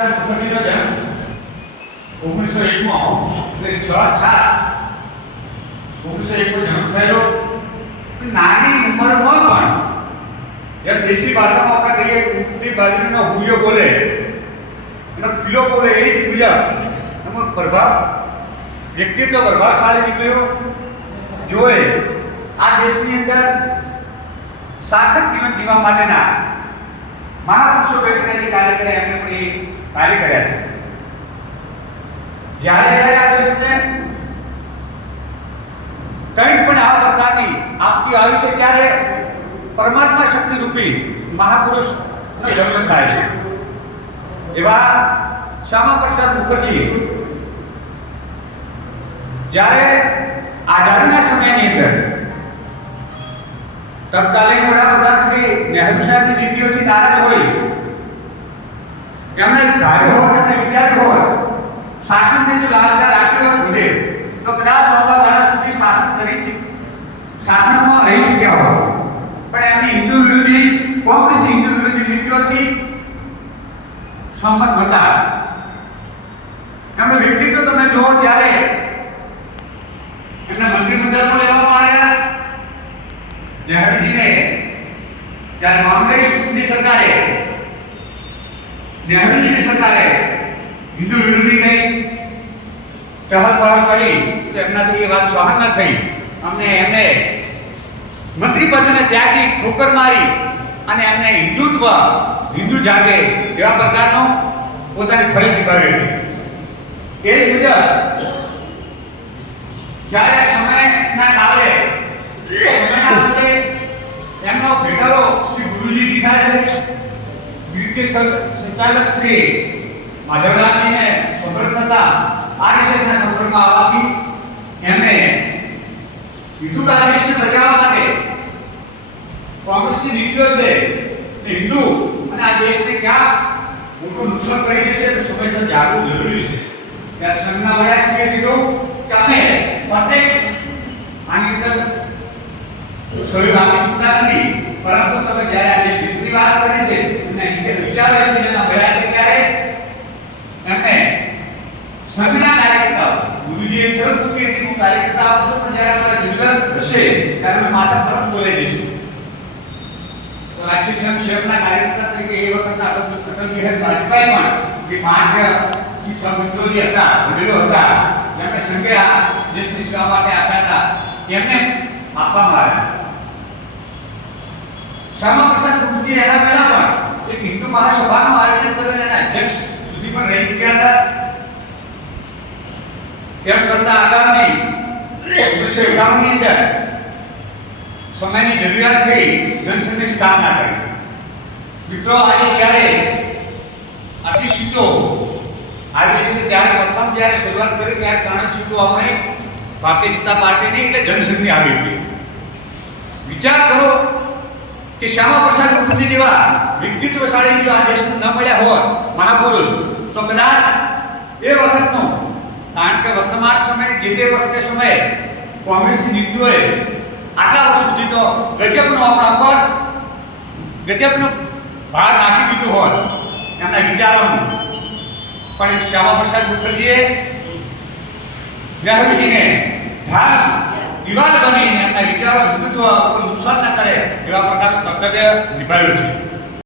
મુખર્જીનો જન્મ 1901 એટલે 6/7/1901 જન્મ થયેલો. નાની ઉંમરમાં પણ જેમ દેશી ભાષામાં આપણે કહીએ ઉઠતી બાજરીનો હુયો બોલે એનો ખીલો બોલે એ જ મુજબ એનો પ્રભાવ વ્યક્તિત્વ પ્રભાવશાળી નીકળ્યો. જોએ આ દેશની અંદર સાર્થક જીવન જીવવા માટેના મહાપુરુષો વ્યક્તિને કાર્ય કર્યા, એમને પણ એ કાર્ય કર્યા છે. જ્યારે આ દેશને કંઈ પણ આ પ્રકારની આપતી આવી છે ત્યારે પરમાત્મા શક્તિ રૂપી મહાપુરુષનો જન્મ થાય છે. એવા શ્યામા પ્રસાદ મુખર્જી જ્યારે આઝાદીના સમયની અંદર તત્કાલીન વડાપ્રધાન શ્રી નહેરુ સાહેબની નીતિઓથી નારાજ હોય એમણે ધાર્યો હોત, એમણે વિચાર્યું હોત શાસનને જો લાલતા રાખ્યો હોત મુજે તો કદાચ લાંબા ગાળા સુધી શાસનમાં રહી શક્યા હોત. પણ એમની હિન્દુ વિરોધી કોંગ્રેસની હિન્દુ વિરોધી નીતિઓથી સંમત હતા. એમનું વ્યક્તિત્વ તમે જુઓ ત્યારે એમને મંત્રીમંડળમાં લેવામાં આવ્યા. નહેરુજીને જ્યારે કોંગ્રેસની સરકારે નહેરુજીની સરકારે હિન્દુ વિરોધી કઈ ચહલ પહલ કરી તો એમનાથી એ વાત સહન ન થઈ. એમને મંત્રી પદને ત્યાગી ઠોકર મારી અને એમને હિન્દુ જાગે એવા પ્રકારનો પોતાની ફરજ નિભાવી હતી. એ મુજબ જ્યારે સમયના કાલે એમનો ભેટારો શ્રી ગુરુજીથી થાય છે. દ્વિતીય સંચાલક શ્રી માધવરાજજીને સંપર્ક થતા આરએસએસના સંપર્કમાં આવવાથી એમને હિન્દુ પ્રદેશને બચાવવા માટે કોંગ્રેસની નીતિઓ છે હિન્દુ અને આ દેશને ક્યાં મોટું નુકસાન કરી દેશે તો સમયસર જાગવું જરૂરી છે. ત્યારે સંઘના વડાશ્રીએ કીધું કે અમે પ્રત્યક્ષ આની અંદર સહયોગ આપી શકતા નથી, પરંતુ તમે જ્યારે આ દેશ હિતની વાત કરી છે અને વિચારો એકબીજાના ભર્યા છે ત્યારે એમને સંઘના કાર્યકર્તાઓ ગુરુજીએ શરત મૂકી હતી હું કાર્યકર્તા આપું છું, પણ જ્યારે અમારે જરૂરત હશે ત્યારે અમે પાછા પરત બોલાવી દઈશું. તો રાષ્ટ્રીય સંઘ શહેરના કાર્યકર્તા તરીકે એ વખતના અટલ બિહારી વાજપેયી પણ જે માન્ય મિત્રોજી હતા, વડીલો હતા, જેમણે સંઘે આ દેશની સેવા માટે આપ્યા હતા, એમને આપવામાં આવ્યા. શ્યામા પ્રસાદ મુખર્જી એના પહેલા પણ એક હિન્દુ મહાસભાનું આયોજન કરીને એના અધ્યક્ષ સુધી પણ રહી ચૂક્યા હતા. એમ કરતા આગામી 1951 ની અંદર સમયની જરૂરિયાત થઈ જનસંઘની સ્થાપના કરી. મિત્રો આજે જ્યારે આટલી સીટો આવી છે ત્યારે પ્રથમ જ્યારે શરૂઆત કરી ત્યારે 3 સીટો આપણે ભારતીય જનતા પાર્ટીની એટલે જનસંઘની આવી હતી. વિચાર કરો કે શ્યામા પ્રસાદ મુખર્જી જેવા વ્યક્તિત્વશાળી જો આ દેશને ન મળ્યા હોત મહાપુરુષ તો કદાચ એ વખતનો, કારણ કે વર્તમાન સમય જે તે વખતે સમયે કોંગ્રેસની નીતિઓએ આટલા વર્ષ સુધી તો ગજબનો આપણા પર ગજબનો ભાર નાખી દીધું હોત એમના વિચારોનું. પણ શ્યામા પ્રસાદ મુખર્જીએ નહેરુજીને ઢાલ દિવાલ બનીને એમના વિચારો હિન્દુત્વ નુકસાન ન કરે એવા પ્રકારનું કર્તવ્ય નિભાવ્યું છે.